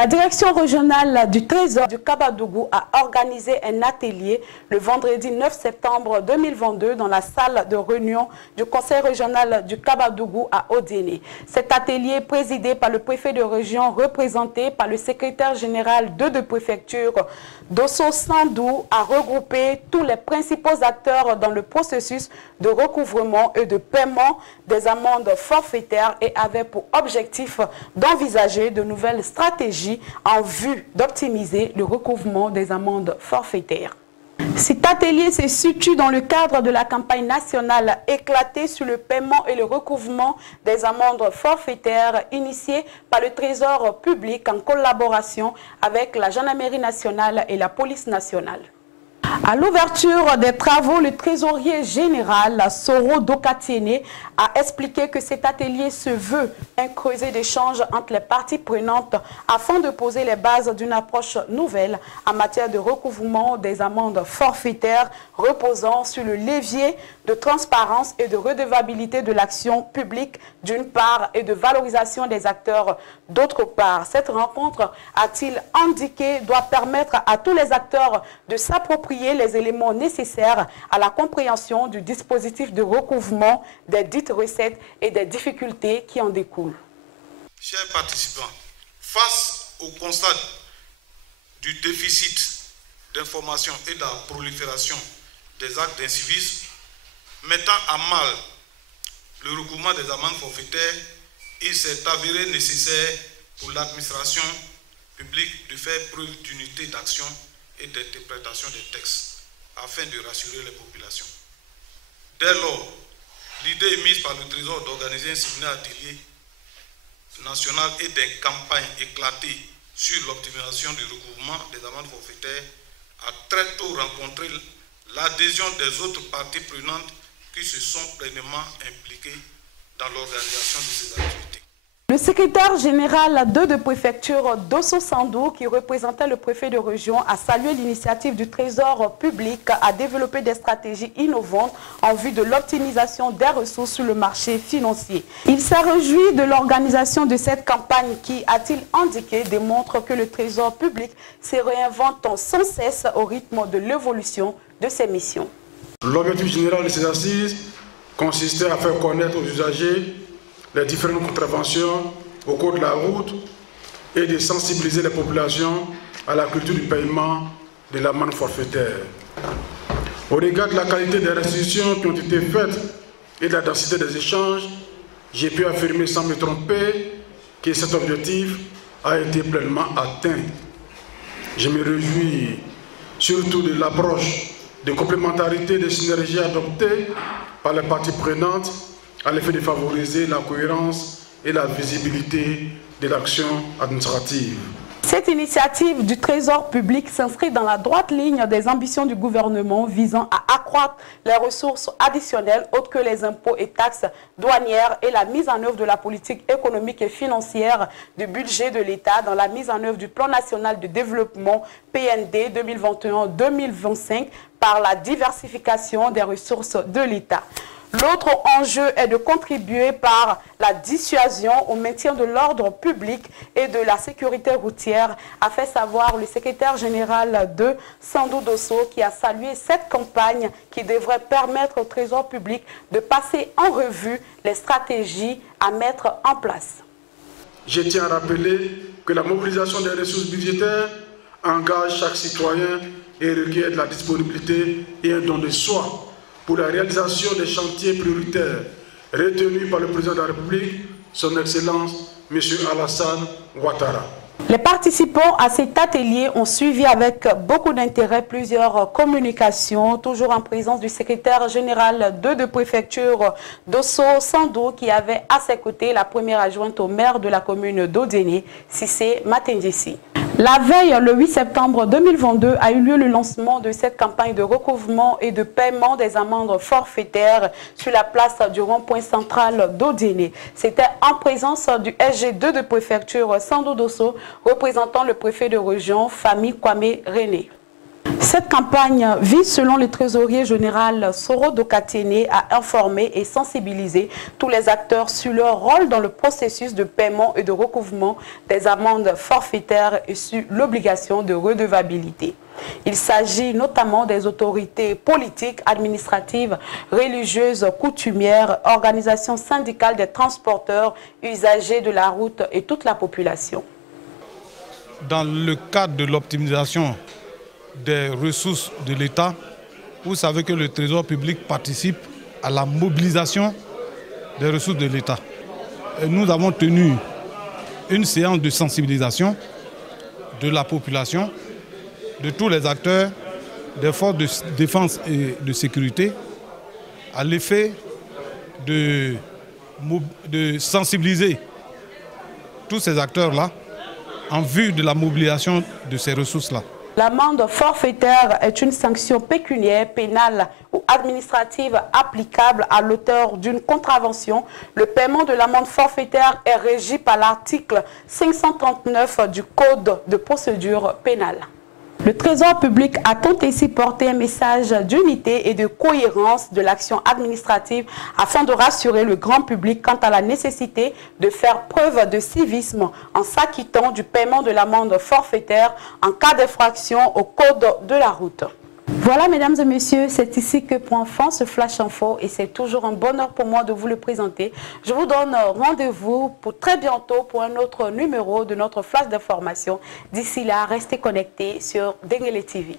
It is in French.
La direction régionale du Trésor du Kabadougou a organisé un atelier le vendredi 9 septembre 2022 dans la salle de réunion du Conseil régional du Kabadougou à Odéné. Cet atelier, présidé par le préfet de région, représenté par le secrétaire général de préfecture, Dosso Sandou, a regroupé tous les principaux acteurs dans le processus de recouvrement et de paiement des amendes forfaitaires et avait pour objectif d'envisager de nouvelles stratégies en vue d'optimiser le recouvrement des amendes forfaitaires. Cet atelier se situe dans le cadre de la campagne nationale éclatée sur le paiement et le recouvrement des amendes forfaitaires initiée par le Trésor public en collaboration avec la Gendarmerie nationale et la Police nationale. À l'ouverture des travaux, le trésorier général Soro Dokatiene a expliqué que cet atelier se veut un creuset d'échange entre les parties prenantes afin de poser les bases d'une approche nouvelle en matière de recouvrement des amendes forfaitaires reposant sur le levier de transparence et de redevabilité de l'action publique d'une part et de valorisation des acteurs d'autre part. Cette rencontre, a-t-il indiqué, doit permettre à tous les acteurs de s'approprier les éléments nécessaires à la compréhension du dispositif de recouvrement des dites recettes et des difficultés qui en découlent. Chers participants, face au constat du déficit d'information et de la prolifération des actes d'incivisme mettant à mal le recouvrement des amendes forfaitaires, il s'est avéré nécessaire pour l'administration publique de faire preuve d'unité d'action et d'interprétation des textes afin de rassurer les populations. Dès lors, l'idée est mise par le Trésor d'organiser un séminaire atelier national et des campagnes éclatées sur l'optimisation du recouvrement des amendes forfaitaires a très tôt rencontré l'adhésion des autres parties prenantes qui se sont pleinement impliquées dans l'organisation de ces activités. Le secrétaire général de préfecture Dosso Sandou, qui représentait le préfet de région, a salué l'initiative du Trésor public à développer des stratégies innovantes en vue de l'optimisation des ressources sur le marché financier. Il s'est réjoui de l'organisation de cette campagne qui, a-t-il indiqué, démontre que le Trésor public se réinvente sans cesse au rythme de l'évolution de ses missions. L'objectif général de ces assises consistait à faire connaître aux usagers les différentes contraventions au cours de la route et de sensibiliser les populations à la culture du paiement de l'amende forfaitaire. Au regard de la qualité des restitutions qui ont été faites et de la densité des échanges, j'ai pu affirmer sans me tromper que cet objectif a été pleinement atteint. Je me réjouis surtout de l'approche de complémentarité et de synergie adoptée par les parties prenantes à l'effet de favoriser la cohérence et la visibilité de l'action administrative. Cette initiative du Trésor public s'inscrit dans la droite ligne des ambitions du gouvernement visant à accroître les ressources additionnelles autres que les impôts et taxes douanières et la mise en œuvre de la politique économique et financière du budget de l'État dans la mise en œuvre du plan national de développement PND 2021-2025 par la diversification des ressources de l'État. L'autre enjeu est de contribuer par la dissuasion au maintien de l'ordre public et de la sécurité routière, a fait savoir le secrétaire général de Sandou Dosso, qui a salué cette campagne qui devrait permettre au Trésor public de passer en revue les stratégies à mettre en place. Je tiens à rappeler que la mobilisation des ressources budgétaires engage chaque citoyen et requiert de la disponibilité et un don de soi pour la réalisation des chantiers prioritaires retenus par le président de la République, son Excellence, M. Alassane Ouattara. Les participants à cet atelier ont suivi avec beaucoup d'intérêt plusieurs communications, toujours en présence du secrétaire général de préfecture Dosso Sandou, qui avait à ses côtés la première adjointe au maire de la commune d'Odéné, Cissé Matendjessi. La veille, le 8 septembre 2022, a eu lieu le lancement de cette campagne de recouvrement et de paiement des amendes forfaitaires sur la place du rond-point central d'Odéné. C'était en présence du SG2 de préfecture Sandou Dosso, représentant le préfet de région, Famille Kwame René. Cette campagne vise, selon le trésorier général Soro Dokatiene, à informer et sensibiliser tous les acteurs sur leur rôle dans le processus de paiement et de recouvrement des amendes forfaitaires et sur l'obligation de redevabilité. Il s'agit notamment des autorités politiques, administratives, religieuses, coutumières, organisations syndicales des transporteurs, usagers de la route et toute la population. Dans le cadre de l'optimisation des ressources de l'État, vous savez que le Trésor public participe à la mobilisation des ressources de l'État. Nous avons tenu une séance de sensibilisation de la population, de tous les acteurs des forces de défense et de sécurité, à l'effet de sensibiliser tous ces acteurs-là en vue de la mobilisation de ces ressources-là. L'amende forfaitaire est une sanction pécuniaire, pénale ou administrative applicable à l'auteur d'une contravention. Le paiement de l'amende forfaitaire est régi par l'article 539 du Code de procédure pénale. Le Trésor public a tenté ici porter un message d'unité et de cohérence de l'action administrative afin de rassurer le grand public quant à la nécessité de faire preuve de civisme en s'acquittant du paiement de l'amende forfaitaire en cas d'infraction au code de la route. Voilà, mesdames et messieurs, c'est ici que prend fin ce Flash Info et c'est toujours un bonheur pour moi de vous le présenter. Je vous donne rendez-vous pour très bientôt pour un autre numéro de notre Flash d'information. D'ici là, restez connectés sur Denguele TV.